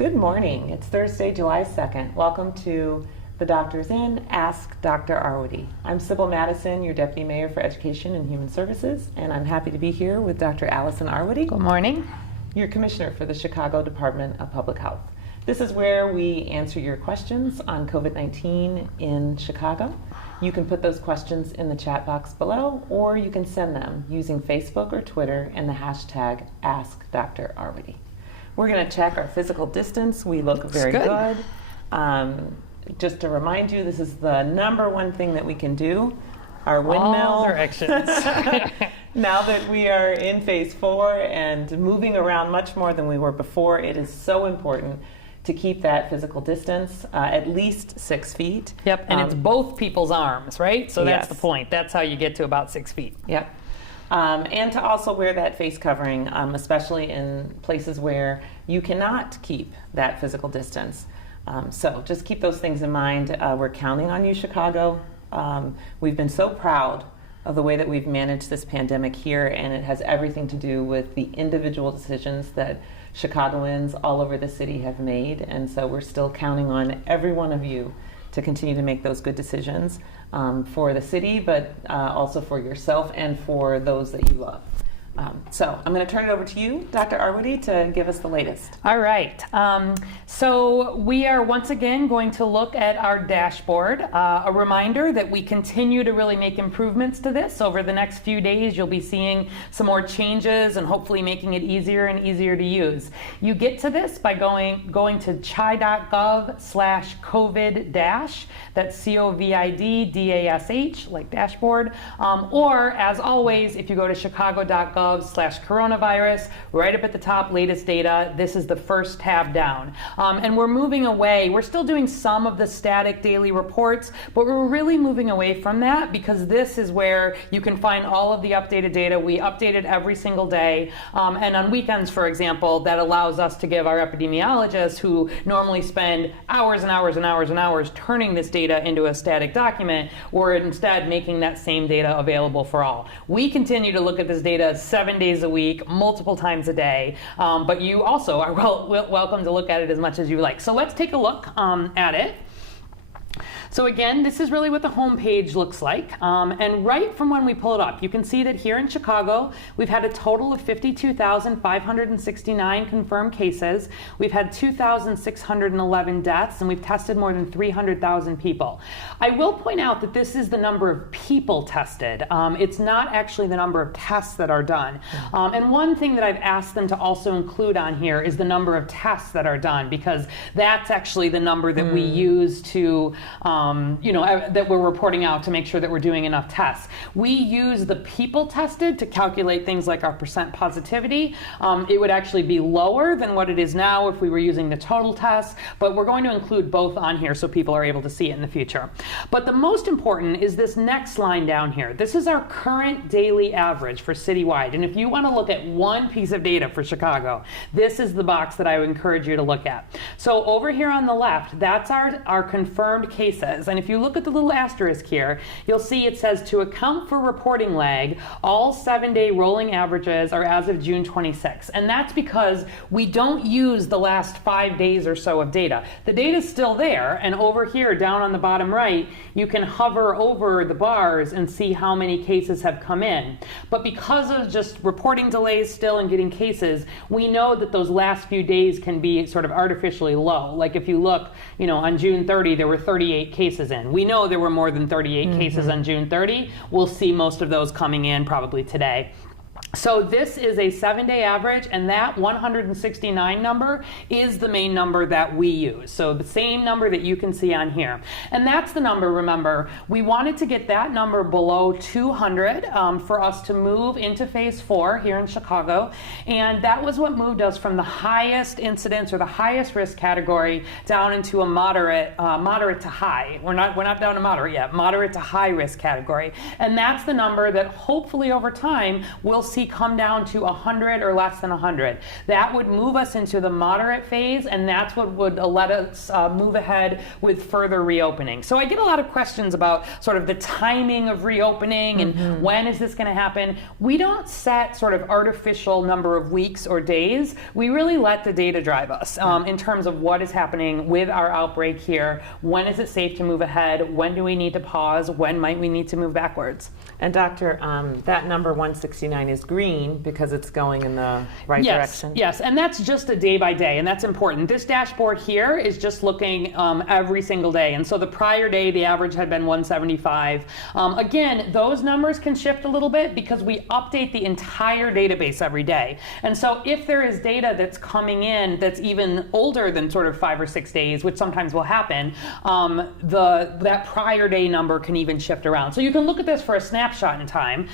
Good morning. It's Thursday, July 2nd. Welcome to The Doctor's Inn, Ask Dr. Arwady. I'm Sybil Madison, your Deputy Mayor for Education and Human Services, and I'm happy to be here with Dr. Allison Arwady. Good morning. Your Commissioner for the Chicago Department of Public Health. This is where we answer your questions on COVID-19 in Chicago. You can put those questions in the chat box below, or you can send them using Facebook or Twitter and the hashtag AskDrArwady. We're going to check our physical distance. We look very good. Just to remind you, this is the number one thing that we can do. Our windmill. All directions. Now that we are in phase 4 and moving around much more than we were before, it is so important to keep that physical distance at least 6 feet. Yep, and it's both people's arms, right? So that's Yes. the point. That's how you get to about 6 feet. Yep. And to also wear that face covering, especially in places where you cannot keep that physical distance. So just keep those things in mind. We're counting on you, Chicago. We've been so proud of the way that we've managed this pandemic here, and it has everything to do with the individual decisions that Chicagoans all over the city have made. And so we're still counting on every one of you to continue to make those good decisions for the city, but also for yourself and for those that you love. So I'm going to turn it over to you, Dr. Arwady, to give us the latest. All right. So we are once again going to look at our dashboard. A reminder that we continue to really make improvements to this. Over the next few days, you'll be seeing some more changes and hopefully making it easier and easier to use. You get to this by going to chi.gov/COVID-dash. That's COVID-dash, like dashboard. Or, as always, if you go to chicago.gov/coronavirus, right up at the top, latest data, this is the first tab down. And we're moving away. We're still doing some of the static daily reports, but we're really moving away from that because this is where you can find all of the updated data. We update it every single day. And on weekends, for example, that allows us to give our epidemiologists, who normally spend hours and hours and hours and hours turning this data into a static document, we're instead making that same data available for all. We continue to look at this data 7 days a week, multiple times a day, but you also are welcome to look at it as much as you like. So let's take a look at it. So again, this is really what the home page looks like. And right from when we pull it up, you can see that here in Chicago, we've had a total of 52,569 confirmed cases. We've had 2,611 deaths, and we've tested more than 300,000 people. I will point out that this is the number of people tested. It's not actually the number of tests that are done. And one thing that I've asked them to also include on here is the number of tests that are done, because that's actually the number that we use to that we're reporting out to make sure that we're doing enough tests. We use the people tested to calculate things like our percent positivity. It would actually be lower than what it is now if we were using the total tests, but we're going to include both on here so people are able to see it in the future. But the most important is this next line down here. This is our current daily average for citywide. And if you want to look at one piece of data for Chicago, this is the box that I would encourage you to look at. So over here on the left, that's our confirmed cases. And if you look at the little asterisk here, you'll see it says to account for reporting lag, all 7-day rolling averages are as of June 26. And that's because we don't use the last 5 days or so of data. The data's still there, and over here down on the bottom right, you can hover over the bars and see how many cases have come in. But because of just reporting delays still and getting cases, we know that those last few days can be sort of artificially low. Like if you look, on June 30, there were 38 cases in. We know there were more than 38 cases on June 30. We'll see most of those coming in probably today. So this is a 7-day average, and that 169 number is the main number that we use. So the same number that you can see on here. And that's the number, remember, we wanted to get that number below 200 for us to move into phase 4 here in Chicago. And that was what moved us from the highest incidence or the highest risk category down into a moderate to high. We're not down to moderate yet, moderate to high risk category. And that's the number that hopefully over time we'll see see come down to 100 or less than 100. That would move us into the moderate phase, and that's what would let us move ahead with further reopening. So I get a lot of questions about sort of the timing of reopening and when is this going to happen. We don't set sort of artificial number of weeks or days. We really let the data drive us in terms of what is happening with our outbreak here. When is it safe to move ahead? When do we need to pause? When might we need to move backwards? And Doctor, that number 169 is green because it's going in the right direction? Yes, and that's just a day by day, and that's important. This dashboard here is just looking every single day, and so the prior day, the average had been 175. Again, those numbers can shift a little bit because we update the entire database every day. And so if there is data that's coming in that's even older than sort of 5 or 6 days, which sometimes will happen, that prior day number can even shift around. So you can look at this for a snapshot in time.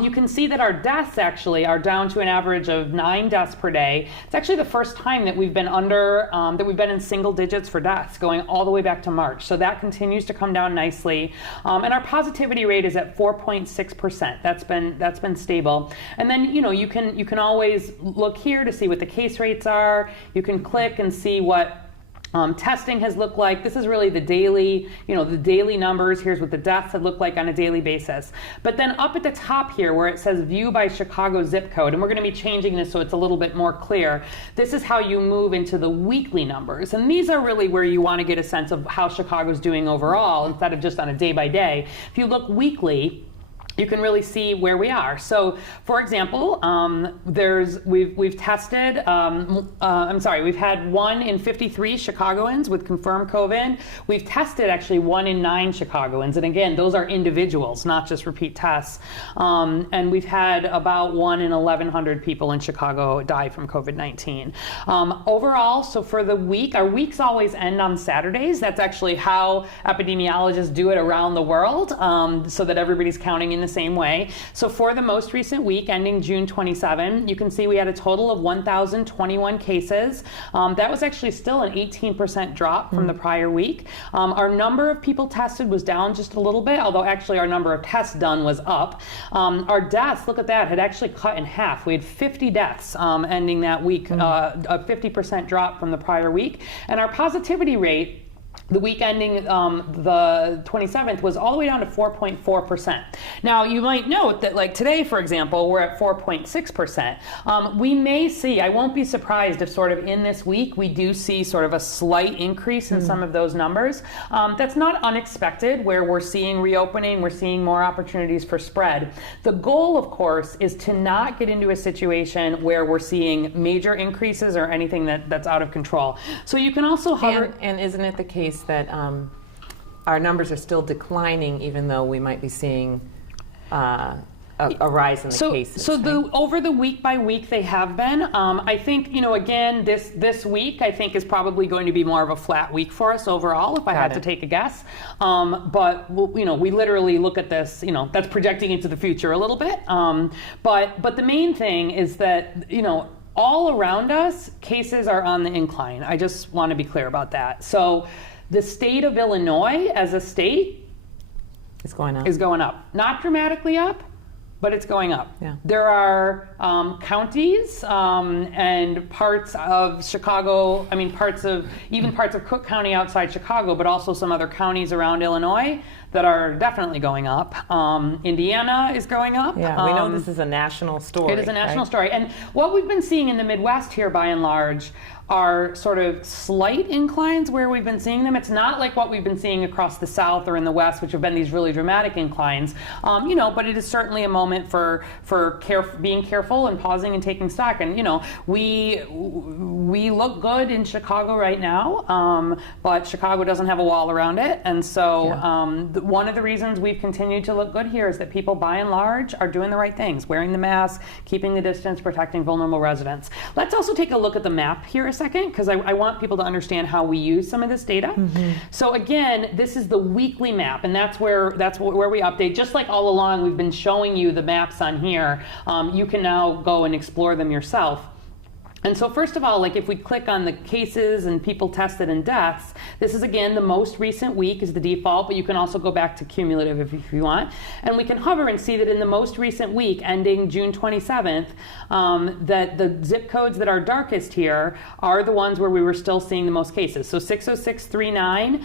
You can see that our deaths actually are down to an average of 9 deaths per day. It's actually the first time that we've been that we've been in single digits for deaths going all the way back to March. So that continues to come down nicely. And our positivity rate is at 4.6%. That's been stable. And then, you can always look here to see what the case rates are. You can click and see what testing has looked like. This is really the daily, the daily numbers. Here's what the deaths have looked like on a daily basis. But then up at the top here where it says view by Chicago zip code, and we're going to be changing this so it's a little bit more clear, this is how you move into the weekly numbers. And these are really where you want to get a sense of how Chicago's doing overall instead of just on a day by day. If you look weekly, you can really see where we are. So, for example, we've tested. We've had 1 in 53 Chicagoans with confirmed COVID. We've tested actually 1 in 9 Chicagoans, and again, those are individuals, not just repeat tests. And we've had about 1 in 1,100 people in Chicago die from COVID-19. Overall, so for the week, our weeks always end on Saturdays. That's actually how epidemiologists do it around the world, so that everybody's counting in the same way. So for the most recent week ending June 27, you can see we had a total of 1,021 cases. That was actually still an 18% drop from the prior week. Our number of people tested was down just a little bit, although actually our number of tests done was up. Our deaths, look at that, had actually cut in half. We had 50 deaths ending that week, a 50% drop from the prior week. And our positivity rate, the week ending the 27th, was all the way down to 4.4%. Now, you might note that, like today, for example, we're at 4.6%. We may see, I won't be surprised if sort of in this week we do see sort of a slight increase in some of those numbers. That's not unexpected, where we're seeing reopening, we're seeing more opportunities for spread. The goal, of course, is to not get into a situation where we're seeing major increases or anything that's out of control. So you can also hover. And isn't it the case that our numbers are still declining, even though we might be seeing a rise in the cases? So over the week by week they have been. I think, again, this week I think is probably going to be more of a flat week for us overall, if I had to take a guess. But we literally look at this, that's projecting into the future a little bit. But the main thing is that, all around us, cases are on the incline. I just want to be clear about that. So the state of Illinois as a state is going up. Not dramatically up, but it's going up. Yeah. There are counties and parts of Chicago, parts of Cook County outside Chicago, but also some other counties around Illinois that are definitely going up. Indiana is going up. Yeah, we know this is a national story. It is a national story. And what we've been seeing in the Midwest here, by and large, are sort of slight inclines where we've been seeing them. It's not like what we've been seeing across the South or in the West, which have been these really dramatic inclines. But it is certainly a moment for being careful and pausing and taking stock. And we look good in Chicago right now, but Chicago doesn't have a wall around it. And so one of the reasons we've continued to look good here is that people, by and large, are doing the right things, wearing the mask, keeping the distance, protecting vulnerable residents. Let's also take a look at the map here a second, because I want people to understand how we use some of this data. So again, this is the weekly map, and that's where we update. Just like all along, we've been showing you the maps on here. You can now go and explore them yourself. And so first of all, like if we click on the cases and people tested and deaths, this is again the most recent week is the default, but you can also go back to cumulative if you want. And we can hover and see that in the most recent week ending June 27th, that the zip codes that are darkest here are the ones where we were still seeing the most cases. So 60639,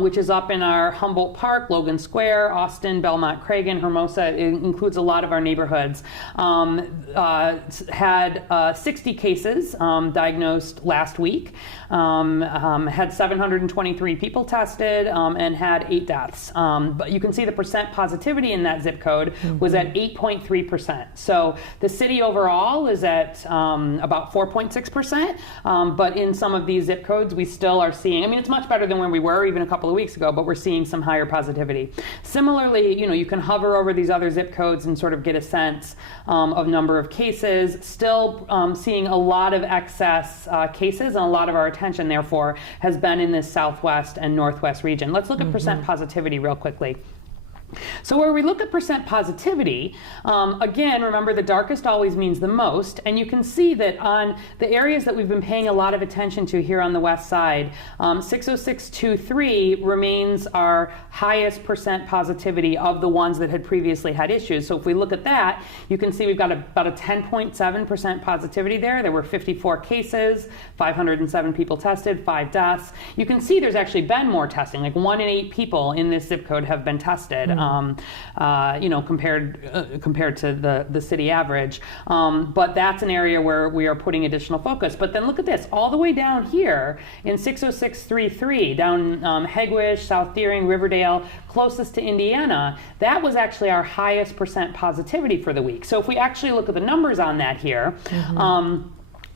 which is up in our Humboldt Park, Logan Square, Austin, Belmont, Cragen, Hermosa, it includes a lot of our neighborhoods, had 60 cases diagnosed last week, had 723 people tested, and had 8 deaths. But you can see the percent positivity in that zip code was at 8.3%. So the city overall is at about 4.6%, but in some of these zip codes we still are seeing, I mean, it's much better than where we were even a couple of weeks ago, but we're seeing some higher positivity. Similarly, you can hover over these other zip codes and sort of get a sense of number of cases, still seeing a lot of excess cases, and a lot of our attention, therefore, has been in this southwest and northwest region. Let's look at percent positivity real quickly. So where we look at percent positivity, again, remember the darkest always means the most, and you can see that on the areas that we've been paying a lot of attention to here on the west side, 60623 remains our highest percent positivity of the ones that had previously had issues. So if we look at that, you can see we've got about a 10.7% positivity there. There were 54 cases, 507 people tested, 5 deaths. You can see there's actually been more testing, like 1 in 8 people in this zip code have been tested. Compared to the city average. But that's an area where we are putting additional focus. But then look at this, all the way down here in 60633, down Hegewisch, South Deering, Riverdale, closest to Indiana, that was actually our highest percent positivity for the week. So if we actually look at the numbers on that here,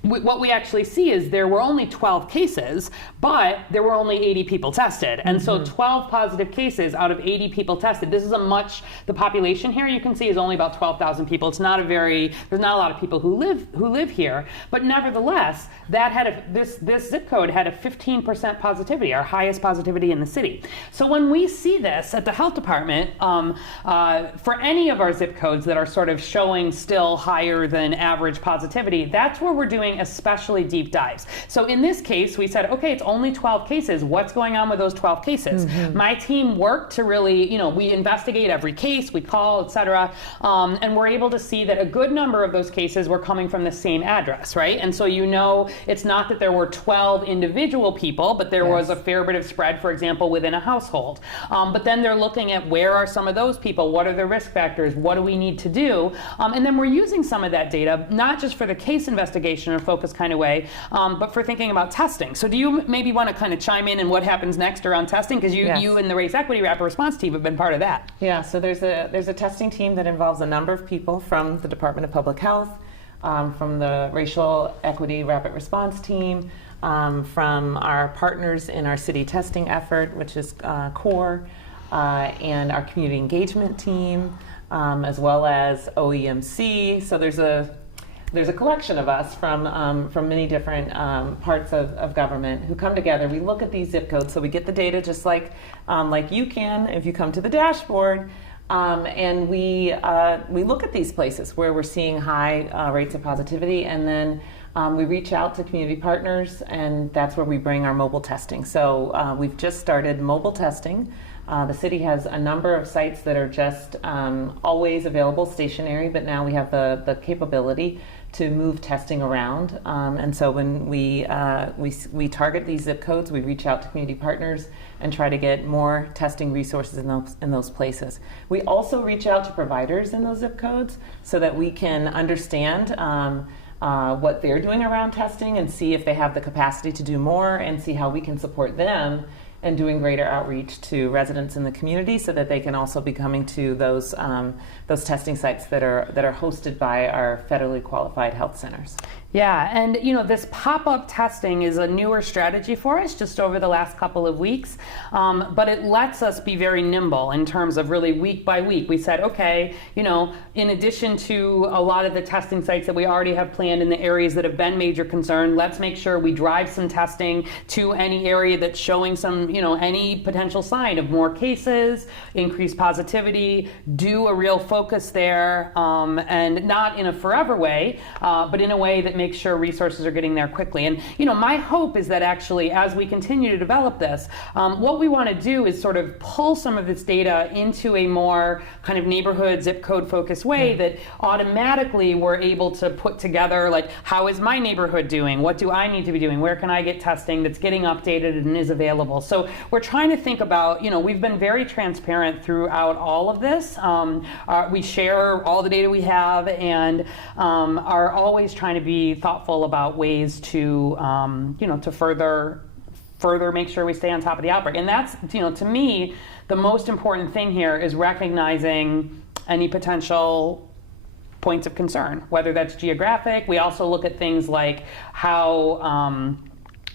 what we actually see is there were only 12 cases, but there were only 80 people tested. And so 12 positive cases out of 80 people tested. This is the population here you can see is only about 12,000 people. It's not there's not a lot of people who live here, but nevertheless, that had this zip code had a 15% positivity, our highest positivity in the city. So when we see this at the health department, for any of our zip codes that are sort of showing still higher than average positivity, that's where we're doing especially deep dives. So in this case, we said, okay, it's only 12 cases. What's going on with those 12 cases? My team worked to really, we investigate every case, we call, et cetera, and we're able to see that a good number of those cases were coming from the same address, right? And so it's not that there were 12 individual people, but there was a fair bit of spread, for example, within a household. But then they're looking at where are some of those people? What are their risk factors? What do we need to do? And then we're using some of that data, not just for the case investigation or focus kind of way, but for thinking about testing. So do you maybe want to kind of chime in what happens next around testing? Because you and the Race Equity Rapid Response team have been part of that. Yeah, so there's a testing team that involves a number of people from the Department of Public Health, from the Racial Equity Rapid Response team, from our partners in our city testing effort, which is CORE, and our community engagement team, as well as OEMC. So there's a collection of us from many different parts of government who come together. We look at these zip codes, so we get the data just like you can if you come to the dashboard, and we look at these places where we're seeing high rates of positivity, and then we reach out to community partners, and that's where we bring our mobile testing. So we've just started mobile testing. The city has a number of sites that are just always available, stationary, but now we have the capability to move testing around. And so when we target these zip codes, we reach out to community partners and try to get more testing resources in those places. We also reach out to providers in those zip codes so that we can understand what they're doing around testing and see if they have the capacity to do more, and see how we can support them and doing greater outreach to residents in the community so that they can also be coming to those testing sites that are hosted by our federally qualified health centers. Yeah, and this pop-up testing is a newer strategy for us just over the last couple of weeks, but it lets us be very nimble in terms of really week by week. We said, okay, in addition to a lot of the testing sites that we already have planned in the areas that have been major concern, let's make sure we drive some testing to any area that's showing some, any potential sign of more cases, increased positivity, do a real focus there, and not in a forever way, but in a way that make sure resources are getting there quickly. And my hope is that actually, as we continue to develop this, what we want to do is sort of pull some of this data into a more kind of neighborhood zip code focused way that automatically we're able to put together, like, how is my neighborhood doing? What do I need to be doing? Where can I get testing that's getting updated and is available? So we're trying to think about, we've been very transparent throughout all of this. We share all the data we have and are always trying to be thoughtful about ways to, to further make sure we stay on top of the outbreak. And that's, to me, the most important thing here is recognizing any potential points of concern, whether that's geographic. We also look at things like how,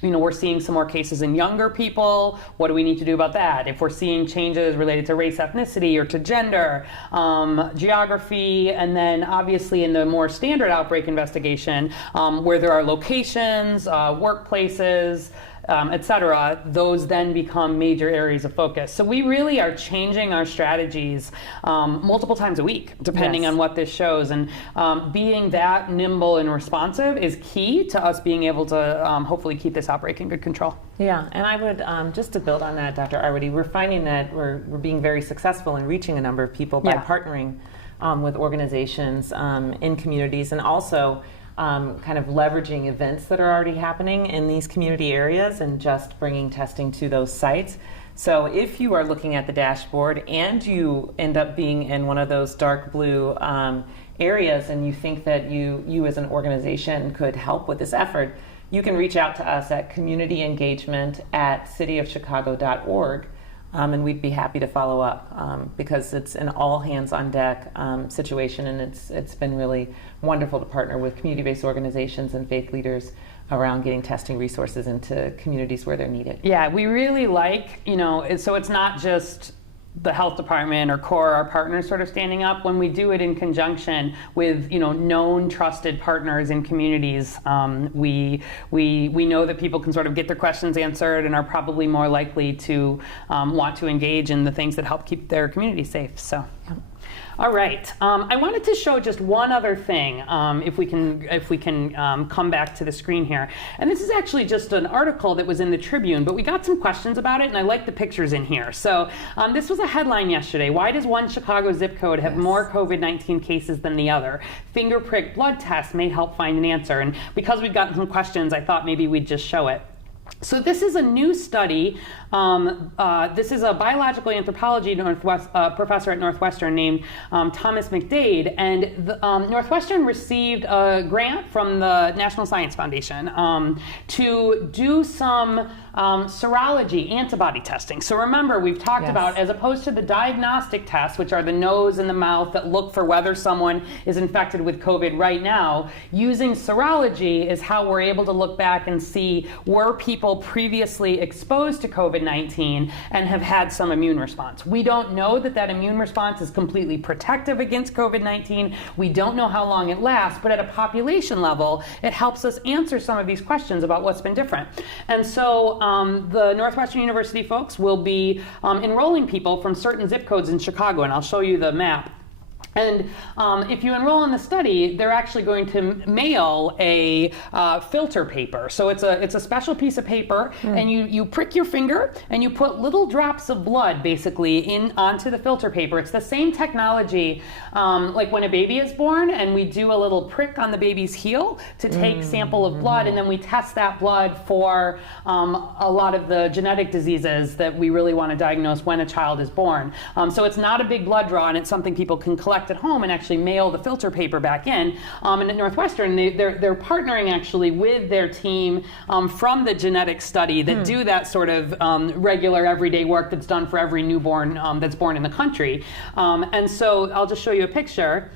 we're seeing some more cases in younger people. What do we need to do about that? If we're seeing changes related to race, ethnicity, or to gender, geography, and then obviously in the more standard outbreak investigation, where there are locations, workplaces, et cetera, those then become major areas of focus. So we really are changing our strategies multiple times a week, depending on what this shows. And being that nimble and responsive is key to us being able to hopefully keep this outbreak in good control. Yeah, and I would, just to build on that, Dr. Arwady, we're finding that we're being very successful in reaching a number of people by partnering with organizations in communities, and also kind of leveraging events that are already happening in these community areas and just bringing testing to those sites. So if you are looking at the dashboard and you end up being in one of those dark blue areas and you think that you as an organization could help with this effort, you can reach out to us at communityengagement@cityofchicago.org. And we'd be happy to follow up because it's an all hands on deck situation, and it's been really wonderful to partner with community-based organizations and faith leaders around getting testing resources into communities where they're needed. Yeah, we really like, so it's not just the health department or CORE, our partners, sort of standing up. When we do it in conjunction with known trusted partners in communities, we know that people can sort of get their questions answered and are probably more likely to want to engage in the things that help keep their community safe. So. Yeah. All right. I wanted to show just one other thing, if we can come back to the screen here. And this is actually just an article that was in the Tribune, but we got some questions about it, and I like the pictures in here. So this was a headline yesterday. Why does one Chicago zip code have more COVID-19 cases than the other? Finger prick blood tests may help find an answer. And because we've gotten some questions, I thought maybe we'd just show it. So this is a new study. This is a biological anthropology professor at Northwestern named Thomas McDade, and Northwestern received a grant from the National Science Foundation to do some serology antibody testing. So remember, we've talked about, as opposed to the diagnostic tests, which are the nose and the mouth that look for whether someone is infected with COVID right now, using serology is how we're able to look back and see, were people previously exposed to COVID-19 and have had some immune response. We don't know that immune response is completely protective against COVID-19. We don't know how long it lasts, but at a population level, it helps us answer some of these questions about what's been different. And so the Northwestern University folks will be enrolling people from certain zip codes in Chicago, and I'll show you the map. And if you enroll in the study, they're actually going to mail a filter paper. So it's a special piece of paper, and you prick your finger and you put little drops of blood basically onto the filter paper. It's the same technology like when a baby is born, and we do a little prick on the baby's heel to take sample of blood, and then we test that blood for a lot of the genetic diseases that we really want to diagnose when a child is born. So it's not a big blood draw, and it's something people can collect at home and actually mail the filter paper back in. And at Northwestern, they're partnering actually with their team from the genetic study that do that sort of regular everyday work that's done for every newborn that's born in the country. And so I'll just show you a picture.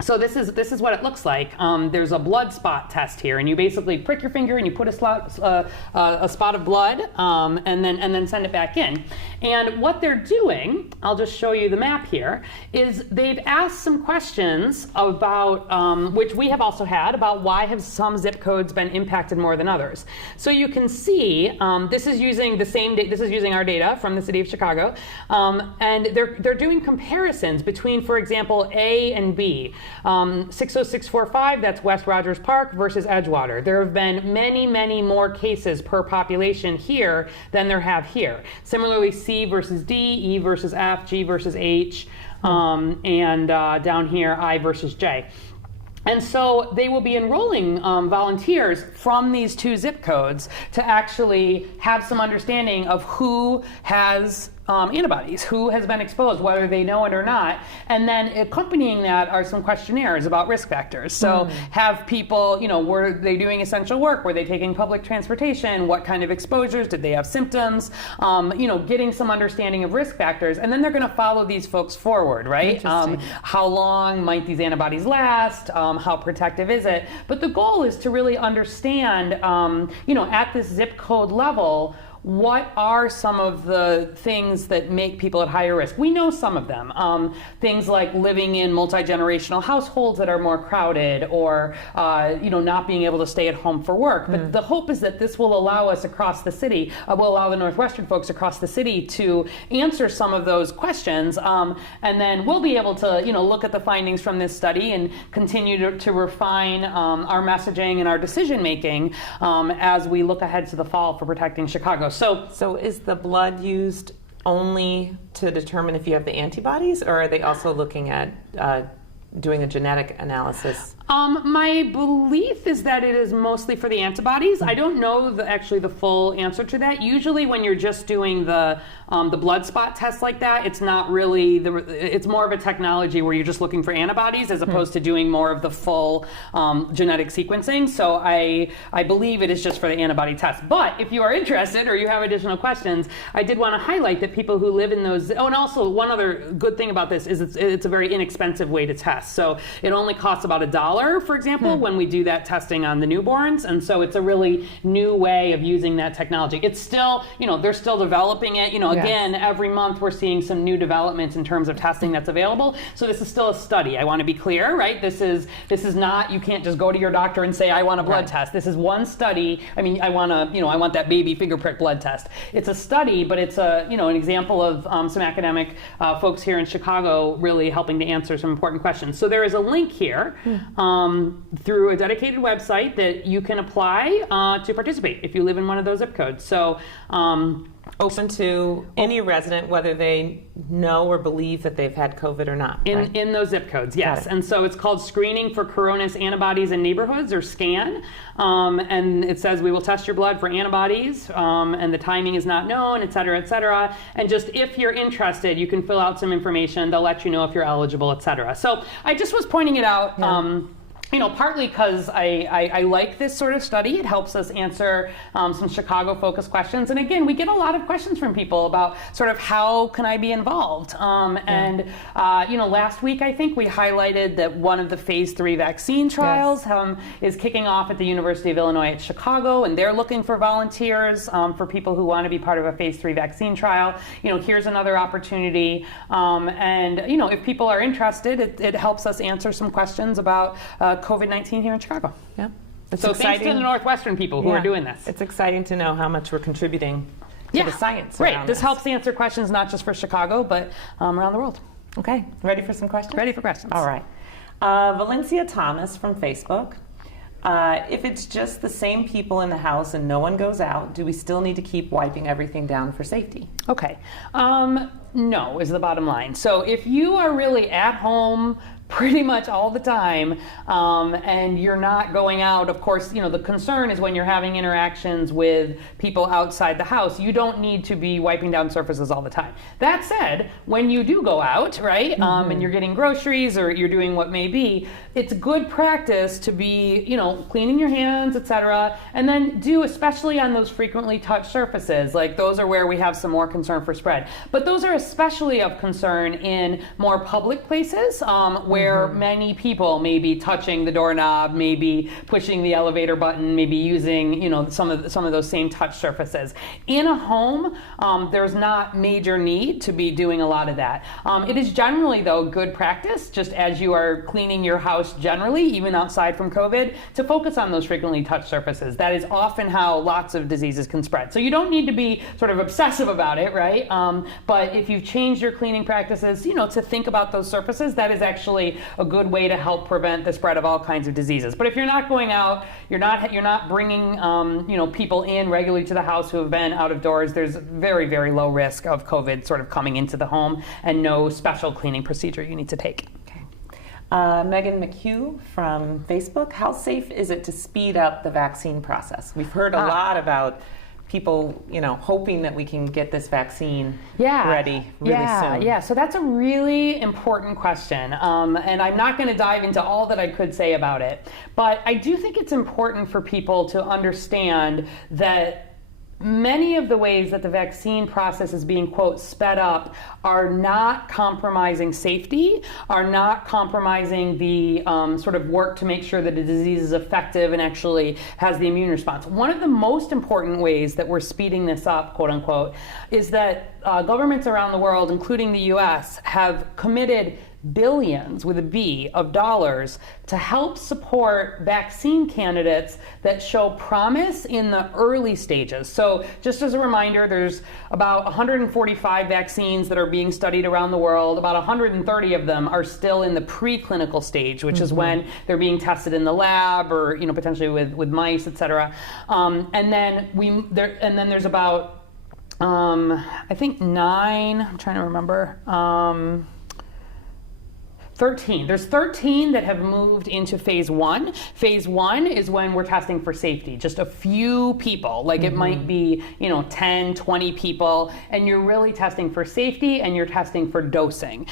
So this is what it looks like. There's a blood spot test here, and you basically prick your finger and you put a spot of blood, and then send it back in. And what they're doing, I'll just show you the map here, is they've asked some questions about, which we have also had, about why have some zip codes been impacted more than others. So you can see, this is using the same, this is using our data from the city of Chicago, and they're doing comparisons between, for example, A and B. 60645, that's West Rogers Park versus Edgewater. There have been many, many more cases per population here than there have here. Similarly, C versus D, E versus F, G versus H, and down here, I versus J. And so they will be enrolling volunteers from these two zip codes to actually have some understanding of who has antibodies, who has been exposed, whether they know it or not. And then accompanying that are some questionnaires about risk factors. So have people, were they doing essential work? Were they taking public transportation? What kind of exposures? Did they have symptoms? Getting some understanding of risk factors. And then they're going to follow these folks forward, right? How long might these antibodies last? How protective is it? But the goal is to really understand, at this zip code level, what are some of the things that make people at higher risk? We know some of them. Things like living in multi-generational households that are more crowded, or not being able to stay at home for work. But the hope is that this will allow us across the city, will allow the Northwestern folks across the city to answer some of those questions. And then we'll be able to look at the findings from this study and continue to refine our messaging and our decision making as we look ahead to the fall for protecting Chicago. So is the blood used only to determine if you have the antibodies, or are they also looking at doing a genetic analysis? My belief is that it is mostly for the antibodies. I don't know actually the full answer to that. Usually when you're just doing the blood spot test like that, it's not really, it's more of a technology where you're just looking for antibodies as opposed to doing more of the full genetic sequencing. So I believe it is just for the antibody test. But if you are interested or you have additional questions, I did want to highlight that people who live in those, and also one other good thing about this is it's a very inexpensive way to test. So it only costs about $1, for example, when we do that testing on the newborns. And so it's a really new way of using that technology. It's still, they're still developing it. Again, every month we're seeing some new developments in terms of testing that's available. So this is still a study. I want to be clear, right? This is not, you can't just go to your doctor and say, I want a blood test. This is one study. I mean, I want that baby finger prick blood test. It's a study, but it's an example of some academic folks here in Chicago really helping to answer some important questions. So there is a link here through a dedicated website that you can apply to participate if you live in one of those zip codes. So open to any resident, whether they know or believe that they've had COVID or not. In those zip codes, yes. And so it's called Screening for Coronavirus Antibodies in Neighborhoods, or SCAN. And it says we will test your blood for antibodies, and the timing is not known, et cetera, et cetera. And just if you're interested, you can fill out some information. They'll let you know if you're eligible, et cetera. So I just was pointing it out. Partly because I like this sort of study. It helps us answer some Chicago-focused questions. And again, we get a lot of questions from people about sort of how can I be involved? Last week I think we highlighted that one of the phase 3 vaccine trials is kicking off at the University of Illinois at Chicago, and they're looking for volunteers for people who want to be part of a phase 3 vaccine trial. Here's another opportunity. If people are interested, it helps us answer some questions about COVID-19 here in Chicago. Yeah. So thanks to the Northwestern people who are doing this. It's exciting to know how much we're contributing to the science around This helps answer questions not just for Chicago, but around the world. Okay. Ready for some questions? Ready for questions. All right. Valencia Thomas from Facebook. If it's just the same people in the house and no one goes out, do we still need to keep wiping everything down for safety? Okay. No is the bottom line. So if you are really at home pretty much all the time, and you're not going out, of course, the concern is when you're having interactions with people outside the house, you don't need to be wiping down surfaces all the time. That said, when you do go out, right, and you're getting groceries or you're doing what may be, it's good practice to be, cleaning your hands, etc., and then especially on those frequently touched surfaces, like those are where we have some more concern for spread. But those are especially of concern in more public places where many people may be touching the doorknob, maybe pushing the elevator button, maybe using some of those same touch surfaces. In a home, there's not major need to be doing a lot of that. It is generally, though, good practice, just as you are cleaning your house generally, even outside from COVID, to focus on those frequently touched surfaces. That is often how lots of diseases can spread. So you don't need to be sort of obsessive about it, right? But if you've changed your cleaning practices, to think about those surfaces, that is actually a good way to help prevent the spread of all kinds of diseases. But if you're not going out, you're not bringing people in regularly to the house who have been out of doors, there's very, very low risk of COVID sort of coming into the home, and no special cleaning procedure you need to take. Megan McHugh from Facebook, how safe is it to speed up the vaccine process? We've heard a lot about people, hoping that we can get this vaccine ready really soon. Yeah, so that's a really important question. And I'm not going to dive into all that I could say about it. But I do think it's important for people to understand that many of the ways that the vaccine process is being, quote, sped up are not compromising safety, are not compromising the sort of work to make sure that the disease is effective and actually has the immune response. One of the most important ways that we're speeding this up, quote unquote, is that governments around the world, including the US, have committed billions, with a B, of dollars to help support vaccine candidates that show promise in the early stages. So just as a reminder, there's about 145 vaccines that are being studied around the world. About 130 of them are still in the preclinical stage, which is when they're being tested in the lab or potentially with mice, et cetera. And then there's about I think 9. I'm trying to remember. 13. There's 13 that have moved into phase 1. Phase 1 is when we're testing for safety, just a few people, like it might be, 10, 20 people, and you're really testing for safety and you're testing for dosing,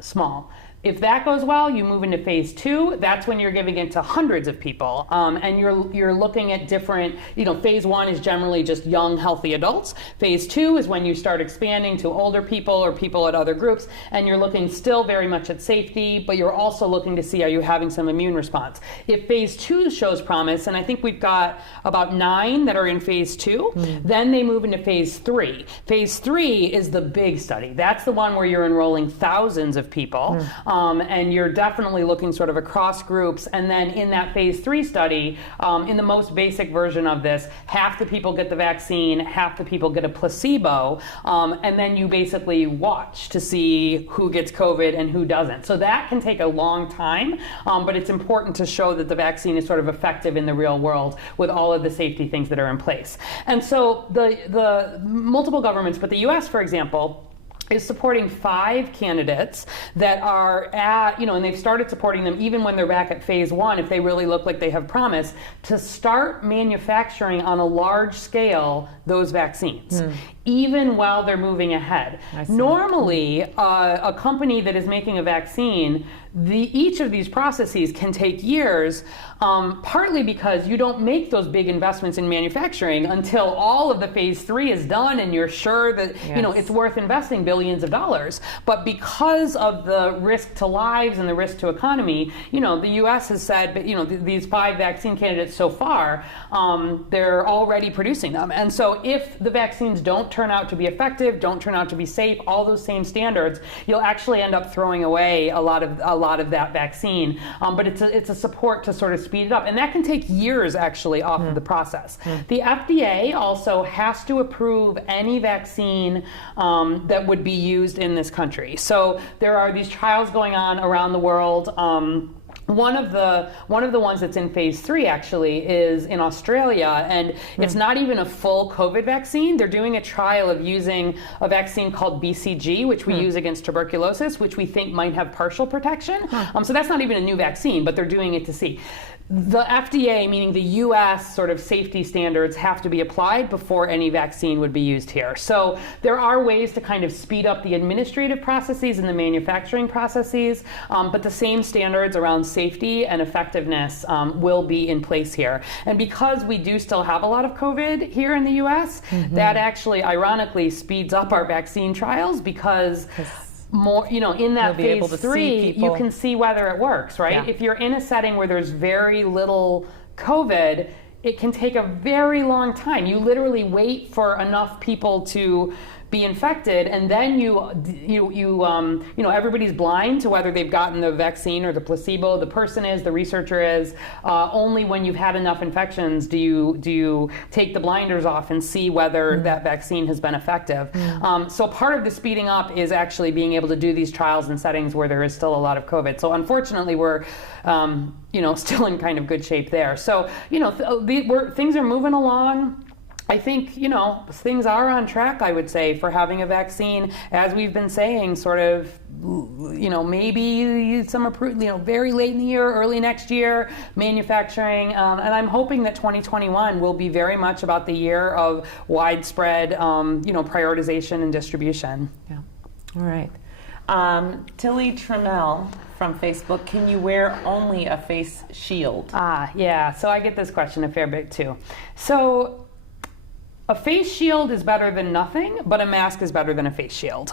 small. If that goes well, you move into phase 2. That's when you're giving it to hundreds of people, and you're looking at different. Phase 1 is generally just young, healthy adults. Phase 2 is when you start expanding to older people or people at other groups, and you're looking still very much at safety, but you're also looking to see, are you having some immune response? If phase 2 shows promise, and I think we've got about 9 that are in phase 2, then they move into phase 3. Phase 3 is the big study. That's the one where you're enrolling thousands of people. And you're definitely looking sort of across groups. And then in that phase 3 study, in the most basic version of this, half the people get the vaccine, half the people get a placebo, and then you basically watch to see who gets COVID and who doesn't. So that can take a long time, but it's important to show that the vaccine is sort of effective in the real world with all of the safety things that are in place. And so the multiple governments, but the US, for example, is supporting 5 candidates that are at, and they've started supporting them even when they're back at phase 1, if they really look like they have promise, to start manufacturing on a large scale those vaccines, even while they're moving ahead. Normally, a company that is making a vaccine, each of these processes can take years, partly because you don't make those big investments in manufacturing until all of the phase 3 is done and you're sure that it's worth investing billions of dollars. But because of the risk to lives and the risk to economy, the U.S. has said, but these 5 vaccine candidates so far, they're already producing them. And so if the vaccines don't turn out to be effective, don't turn out to be safe, all those same standards, you'll actually end up throwing away a lot of that vaccine. But it's a support to sort of speed it up, and that can take years actually off of the process. The FDA also has to approve any vaccine that would be used in this country. So there are these trials going on around the world. One of the ones that's in phase 3 actually is in Australia, and it's not even a full COVID vaccine. They're doing a trial of using a vaccine called BCG, which we use against tuberculosis, which we think might have partial protection. So that's not even a new vaccine, but they're doing it to see. the FDA, meaning the US sort of safety standards, have to be applied before any vaccine would be used here. So there are ways to kind of speed up the administrative processes and the manufacturing processes, but the same standards around safety and effectiveness will be in place here. And because we do still have a lot of COVID here in the US, that actually ironically speeds up our vaccine trials because more, in that phase 3, you can see whether it works, right? Yeah. If you're in a setting where there's very little COVID, it can take a very long time. You literally wait for enough people to be infected, and then everybody's blind to whether they've gotten the vaccine or the placebo. The person is, the researcher is. Only when you've had enough infections do you take the blinders off and see whether that vaccine has been effective. So part of the speeding up is actually being able to do these trials in settings where there is still a lot of COVID. So unfortunately, we're still in kind of good shape there. So things are moving along. I think, things are on track, I would say, for having a vaccine, as we've been saying, sort of, maybe some approved, very late in the year, early next year, manufacturing. And I'm hoping that 2021 will be very much about the year of widespread, prioritization and distribution. Yeah. All right. Tilly Trammell from Facebook, can you wear only a face shield? Yeah. So I get this question a fair bit too. So a face shield is better than nothing, but a mask is better than a face shield.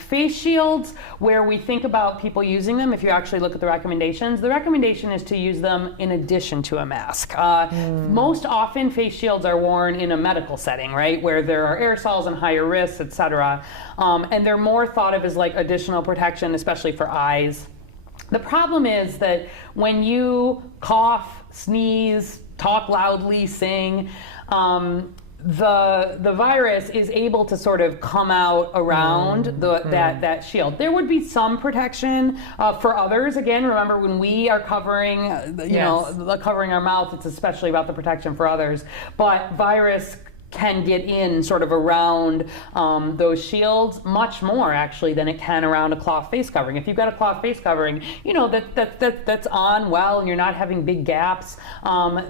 Face shields, where we think about people using them, if you actually look at the recommendations, the recommendation is to use them in addition to a mask. Most often, face shields are worn in a medical setting, right, where there are aerosols and higher risks, et cetera. And they're more thought of as like additional protection, especially for eyes. The problem is that when you cough, sneeze, talk loudly, sing, the virus is able to sort of come out around that shield. There would be some protection for others. Again, remember when we are covering, covering our mouth, it's especially about the protection for others. But virus can get in sort of around those shields much more actually than it can around a cloth face covering. If you've got a cloth face covering, that's on well and you're not having big gaps. And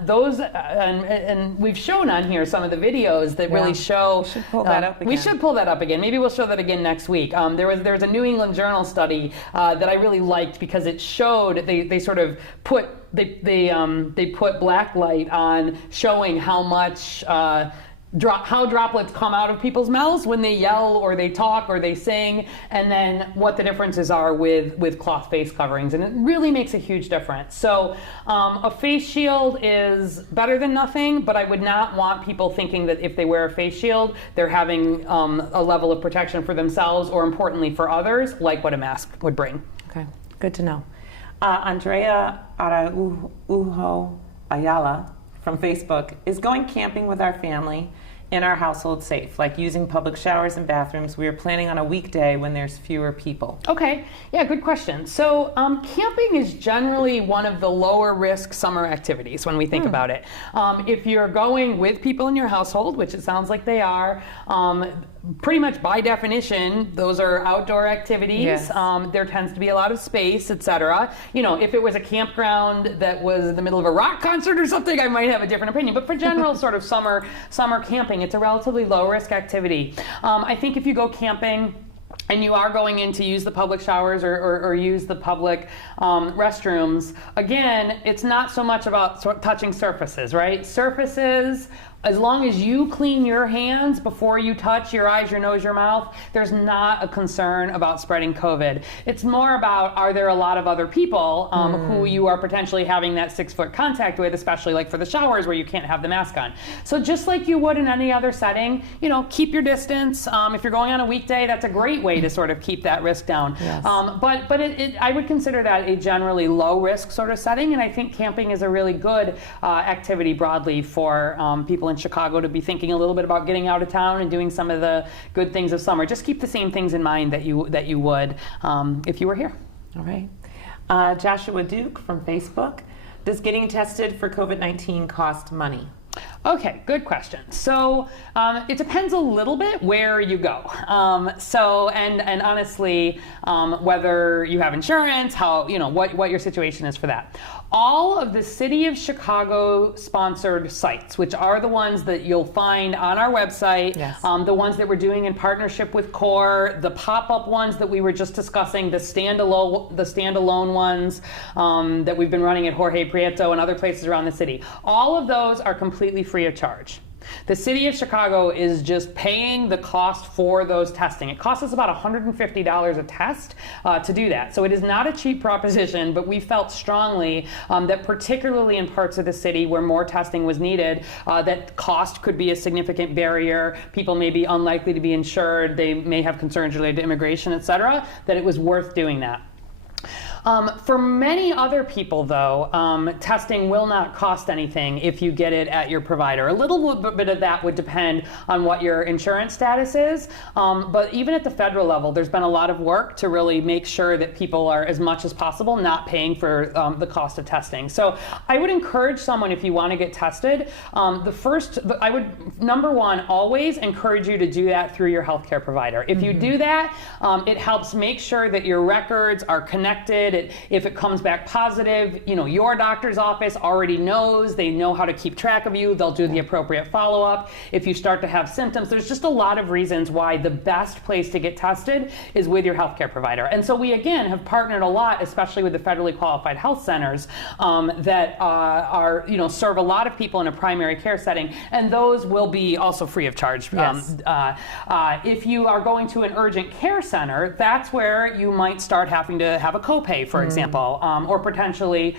we've shown on here some of the videos that really show. We should pull that up again. We should pull that up again. Maybe we'll show that again next week. There was a New England Journal study that I really liked because it showed they sort of put they put black light on showing how much how droplets come out of people's mouths when they yell or they talk or they sing, and then what the differences are with cloth face coverings, and it really makes a huge difference. So a face shield is better than nothing, but I would not want people thinking that if they wear a face shield, they're having a level of protection for themselves or importantly for others, like what a mask would bring. Okay, good to know. Andrea Araujo Ayala from Facebook, is going camping with our family in our household safe, like using public showers and bathrooms? We are planning on a weekday when there's fewer people. Okay, yeah, good question. So camping is generally one of the lower risk summer activities when we think about it. If you're going with people in your household, which it sounds like they are, pretty much by definition, those are outdoor activities. Yes. There tends to be a lot of space, etc. If it was a campground that was in the middle of a rock concert or something, I might have a different opinion. But for general sort of summer camping, it's a relatively low risk activity. I think if you go camping and you are going in to use the public showers or use the public restrooms, again, it's not so much about touching surfaces, right? Surfaces, as long as you clean your hands before you touch your eyes, your nose, your mouth, there's not a concern about spreading COVID. It's more about, are there a lot of other people who you are potentially having that 6-foot contact with, especially like for the showers where you can't have the mask on. So just like you would in any other setting, keep your distance. If you're going on a weekday, that's a great way to sort of keep that risk down. Yes. But I would consider that a generally low risk sort of setting, and I think camping is a really good activity broadly for people in Chicago to be thinking a little bit about getting out of town and doing some of the good things of summer. Just keep the same things in mind that you would if you were here. All right. Joshua Duke from Facebook, does getting tested for COVID-19 cost money? Okay, good question. So it depends a little bit where you go. And honestly, whether you have insurance, how what your situation is for that. All of the City of Chicago sponsored sites, which are the ones that you'll find on our website, Yes. The ones that we're doing in partnership with CORE, the pop-up ones that we were just discussing, the standalone ones that we've been running at Jorge Prieto and other places around the city. All of those are completely free of charge. The City of Chicago is just paying the cost for those testing. It costs us about $150 a test to do that. So it is not a cheap proposition, but we felt strongly that particularly in parts of the city where more testing was needed, that cost could be a significant barrier. People may be unlikely to be insured. They may have concerns related to immigration, et cetera, that it was worth doing that. For many other people, though, testing will not cost anything if you get it at your provider. A little bit of that would depend on what your insurance status is, but even at the federal level, there's been a lot of work to really make sure that people are, as much as possible, not paying for the cost of testing. So I would encourage someone, if you want to get tested, I would, number one, always encourage you to do that through your healthcare provider. If you do that, it helps make sure that your records are connected. If it comes back positive, your doctor's office already knows. They know how to keep track of you. They'll do the appropriate follow-up. If you start to have symptoms, there's just a lot of reasons why the best place to get tested is with your healthcare provider. And so we, again, have partnered a lot, especially with the federally qualified health centers that are, serve a lot of people in a primary care setting. And those will be also free of charge. Yes. If you are going to an urgent care center, that's where you might start having to have a copay, for example, or potentially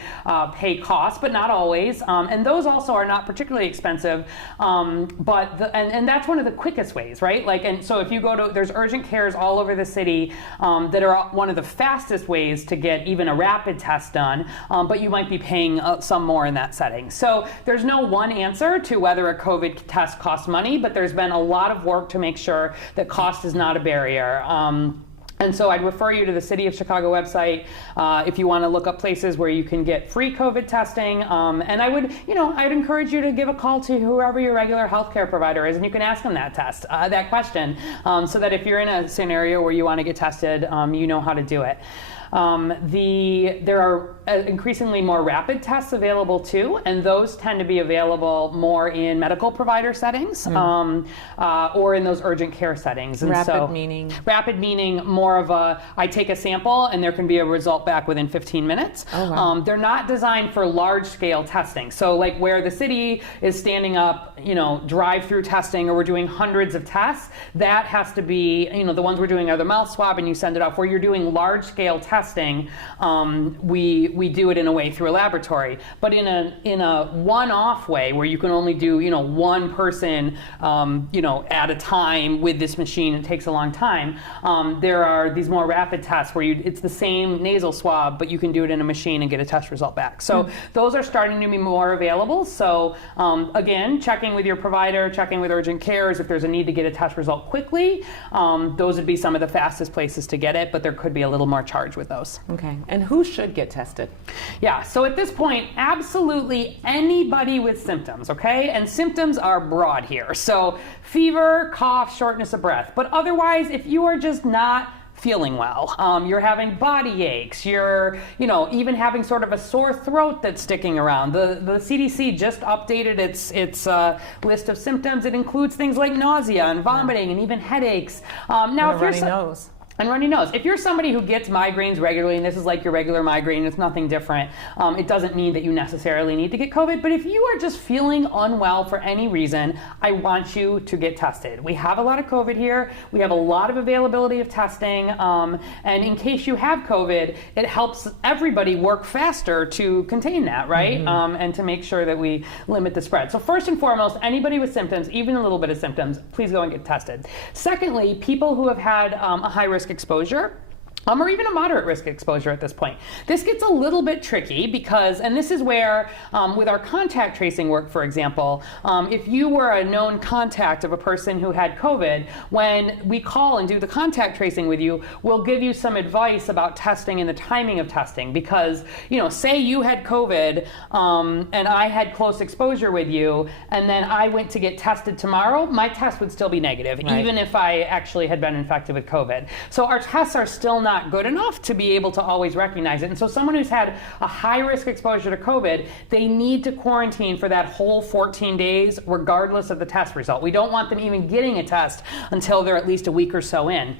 pay costs, but not always. And those also are not particularly expensive, but that's one of the quickest ways, right? And so if you go to, there's urgent cares all over the city that are one of the fastest ways to get even a rapid test done, but you might be paying some more in that setting. So there's no one answer to whether a COVID test costs money, but there's been a lot of work to make sure that cost is not a barrier. And so I'd refer you to the City of Chicago website if you want to look up places where you can get free COVID testing. And I'd encourage you to give a call to whoever your regular healthcare provider is, and you can ask them that question, so that if you're in a scenario where you want to get tested, you know how to do it. There are increasingly more rapid tests available too, and those tend to be available more in medical provider settings or in those urgent care settings. And rapid meaning more of I take a sample and there can be a result back within 15 minutes. Oh, wow. They're not designed for large scale testing. So like where the city is standing up, drive-through testing, or we're doing hundreds of tests, that has to be, the ones we're doing are the mouth swab and you send it off. Where you're doing large scale testing, we do it in a way through a laboratory. But in a one-off way where you can only do one person at a time with this machine, it takes a long time. There are these more rapid tests where it's the same nasal swab, but you can do it in a machine and get a test result back. So those are starting to be more available. So again, checking with your provider, checking with urgent cares if there's a need to get a test result quickly. Those would be some of the fastest places to get it, but there could be a little more charge with those. Okay. And who should get tested? Yeah, so at this point, absolutely anybody with symptoms, okay? And symptoms are broad here. So fever, cough, shortness of breath. But otherwise, if you are just not feeling well, you're having body aches, you're even having sort of a sore throat that's sticking around. The CDC just updated its list of symptoms. It includes things like nausea and vomiting and even headaches. Now, if runny nose. And runny nose. If you're somebody who gets migraines regularly, and this is like your regular migraine, it's nothing different, it doesn't mean that you necessarily need to get COVID. But if you are just feeling unwell for any reason, I want you to get tested. We have a lot of COVID here. We have a lot of availability of testing. And in case you have COVID, it helps everybody work faster to contain that, right? And to make sure that we limit the spread. So first and foremost, anybody with symptoms, even a little bit of symptoms, please go and get tested. Secondly, people who have had a high-risk exposure. or even a moderate risk exposure at this point. This gets a little bit tricky because, and this is where, with our contact tracing work, for example, if you were a known contact of a person who had COVID, when we call and do the contact tracing with you, we'll give you some advice about testing and the timing of testing. Because, say you had COVID and I had close exposure with you, and then I went to get tested tomorrow, my test would still be negative, even if I actually had been infected with COVID. So our tests are still not good enough to be able to always recognize it. And so someone who's had a high risk exposure to COVID, they need to quarantine for that whole 14 days, regardless of the test result. We don't want them even getting a test until they're at least a week or so in.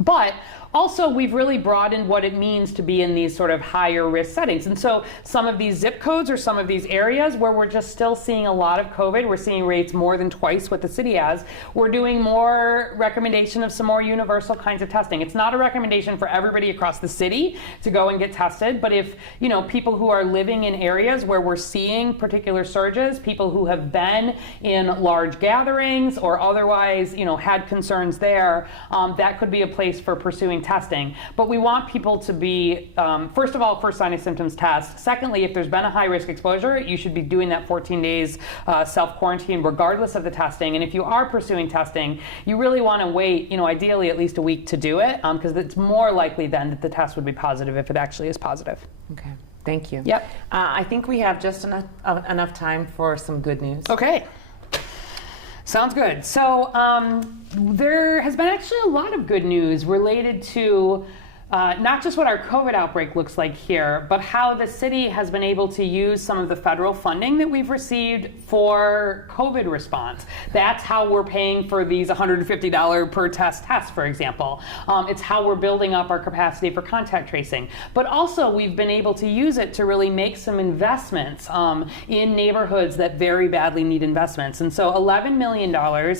But also, we've really broadened what it means to be in these sort of higher risk settings. And so some of these zip codes or some of these areas where we're just still seeing a lot of COVID, we're seeing rates more than twice what the city has, we're doing more recommendation of some more universal kinds of testing. It's not a recommendation for everybody across the city to go and get tested, but if, people who are living in areas where we're seeing particular surges, people who have been in large gatherings or otherwise, had concerns there, that could be a place for pursuing testing. But we want people to be, first of all, first sign of symptoms test. Secondly, if there's been a high risk exposure, you should be doing that 14 days self-quarantine regardless of the testing. And if you are pursuing testing, you really want to wait, ideally at least a week to do it, because it's more likely then that the test would be positive if it actually is positive. Okay, thank you. Yep. I think we have just enough time for some good news. Okay. Sounds good. So there has been actually a lot of good news related to not just what our COVID outbreak looks like here, but how the city has been able to use some of the federal funding that we've received for COVID response. That's how we're paying for these $150 per tests, for example. It's how we're building up our capacity for contact tracing. But also we've been able to use it to really make some investments in neighborhoods that very badly need investments. And so $11 million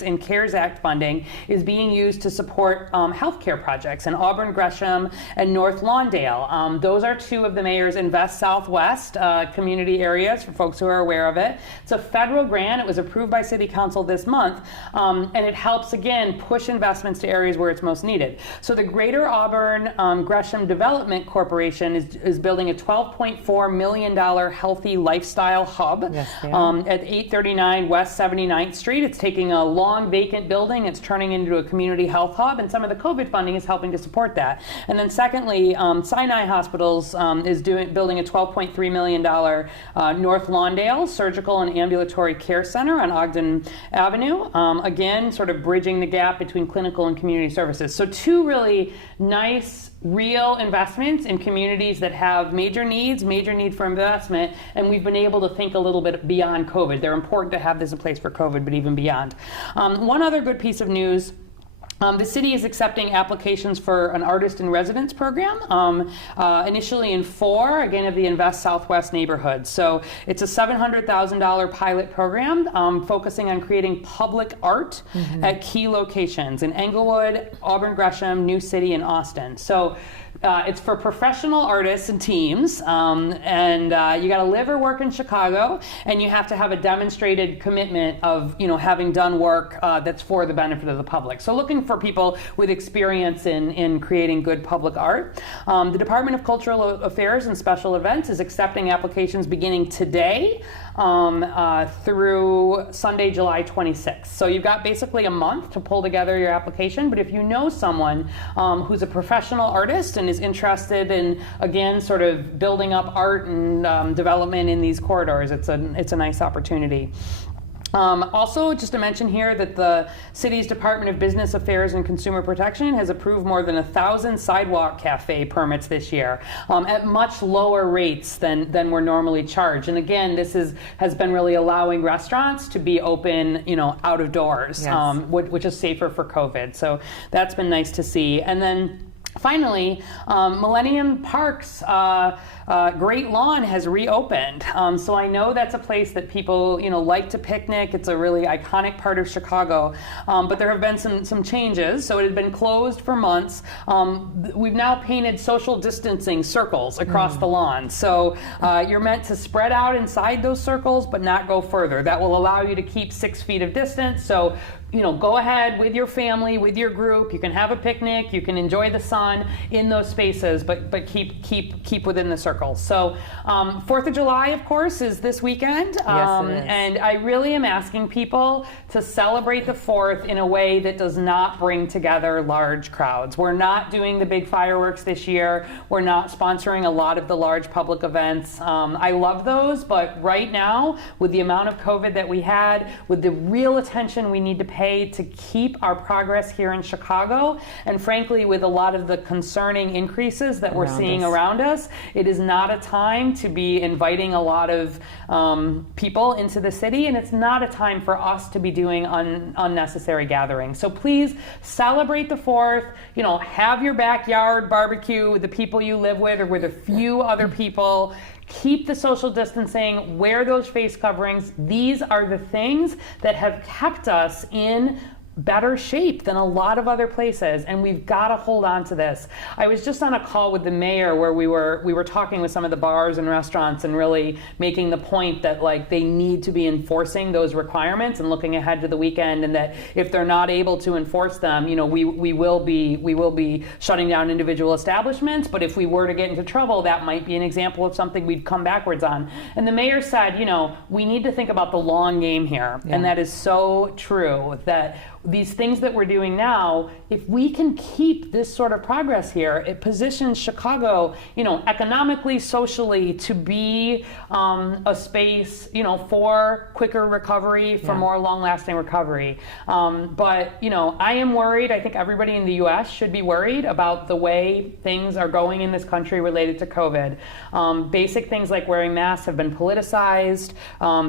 in CARES Act funding is being used to support healthcare projects in Auburn, Gresham, and North Lawndale. Those are two of the mayor's Invest Southwest community areas for folks who are aware of it. It's a federal grant. It was approved by City Council this month, and it helps, again, push investments to areas where it's most needed. So the Greater Auburn Gresham Development Corporation is building a $12.4 million healthy lifestyle hub at 839 West 79th Street. It's taking a long vacant building, it's turning into a community health hub, and some of the COVID funding is helping to support that. And then secondly, Sinai Hospitals is building a $12.3 million North Lawndale Surgical and Ambulatory Care Center on Ogden Avenue. Again, sort of bridging the gap between clinical and community services. So two really nice, real investments in communities that have major need for investment, and we've been able to think a little bit beyond COVID. They're important to have this in place for COVID, but even beyond. One other good piece of news. The city is accepting applications for an artist in residence program, initially in 4, again, of the Invest Southwest neighborhoods. So it's a $700,000 pilot program focusing on creating public art at key locations in Englewood, Auburn Gresham, New City, and Austin. So it's for professional artists and teams, and you got to live or work in Chicago, and you have to have a demonstrated commitment of having done work that's for the benefit of the public. So looking for people with experience in creating good public art. The Department of Cultural Affairs and Special Events is accepting applications beginning today through Sunday, July 26th. So you've got basically a month to pull together your application, but if you know someone who's a professional artist and is interested in, again, sort of building up art and development in these corridors, it's a nice opportunity. Also, just to mention here that the city's Department of Business Affairs and Consumer Protection has approved more than 1,000 sidewalk cafe permits this year at much lower rates than we're normally charged. And again, this has been really allowing restaurants to be open, out of doors, which is safer for COVID. So that's been nice to see. And then finally, Millennium Park's Great Lawn has reopened. So I know that's a place that people, like to picnic. It's a really iconic part of Chicago. But there have been some changes. So it had been closed for months. We've now painted social distancing circles across the lawn. So you're meant to spread out inside those circles, but not go further. That will allow you to keep 6 feet of distance. So go ahead with your family, with your group. You can have a picnic. You can enjoy the sun in those spaces, but keep within the circles. So 4th of July, of course, is this weekend. Yes, it is. And I really am asking people to celebrate the 4th in a way that does not bring together large crowds. We're not doing the big fireworks this year. We're not sponsoring a lot of the large public events. I love those, but right now, with the amount of COVID that we had, with the real attention we need to pay to keep our progress here in Chicago, and frankly, with a lot of the concerning increases that we're seeing around us, it is not a time to be inviting a lot of people into the city, and it's not a time for us to be doing unnecessary gatherings. So please celebrate the 4th. Have your backyard barbecue with the people you live with or with a few other people. Keep the social distancing, wear those face coverings. These are the things that have kept us in better shape than a lot of other places, and we've got to hold on to this. I was just on a call with the mayor where we were talking with some of the bars and restaurants and really making the point that they need to be enforcing those requirements and looking ahead to the weekend, and that if they're not able to enforce them, we will be shutting down individual establishments. But if we were to get into trouble, that might be an example of something we'd come backwards on. And the mayor said, we need to think about the long game here, and that is so true. That these things that we're doing now, if we can keep this sort of progress here, it positions Chicago, economically, socially, to be a space, for quicker recovery, for more long-lasting recovery. But I am worried. I think everybody in the U.S. should be worried about the way things are going in this country related to COVID. Basic things like wearing masks have been politicized.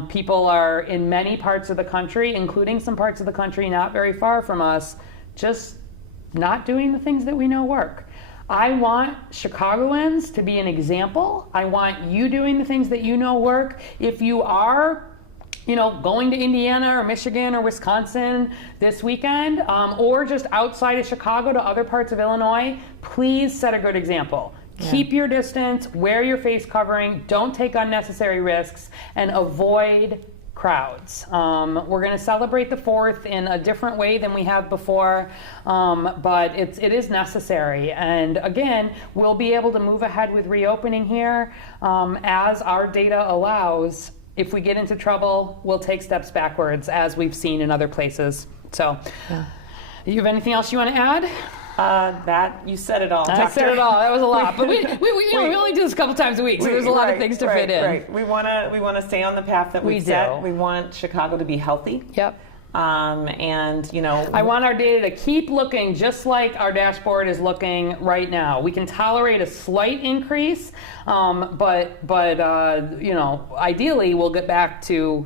People are in many parts of the country, including some parts of the country not very far from us, just not doing the things that we know work. I want Chicagoans to be an example. I want you doing the things that you know work. If you are going to Indiana or Michigan or Wisconsin this weekend, or just outside of Chicago to other parts of Illinois, please set a good example. Keep your distance, wear your face covering, don't take unnecessary risks, and avoid crowds. We're going to celebrate the 4th in a different way than we have before, but it is necessary. And again, we'll be able to move ahead with reopening here as our data allows. If we get into trouble, we'll take steps backwards, as we've seen in other places. So, you have anything else you want to add? That you said it all. I said it all. That was a lot, but we only do this a couple times a week, so there's a lot of things to fit in. Right. We want to stay on the path that we've set. We want Chicago to be healthy. Yep. And I want our data to keep looking just like our dashboard is looking right now. We can tolerate a slight increase, but ideally we'll get back to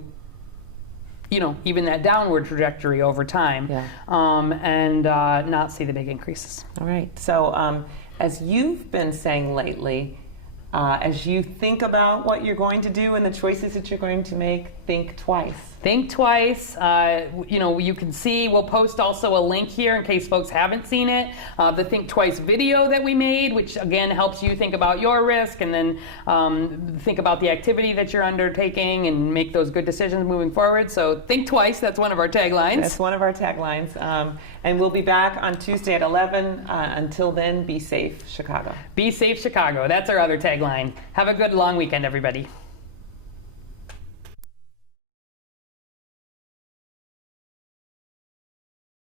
even that downward trajectory over time, and not see the big increases. All right. So as you've been saying lately, as you think about what you're going to do and the choices that you're going to make, think twice. Think twice. You can see, we'll post also a link here in case folks haven't seen it, the Think Twice video that we made, which again helps you think about your risk and then think about the activity that you're undertaking and make those good decisions moving forward. So think twice, that's one of our taglines. That's one of our taglines. And we'll be back on Tuesday at 11. Until then, be safe, Chicago. Be safe, Chicago. That's our other tagline. Have a good long weekend, everybody.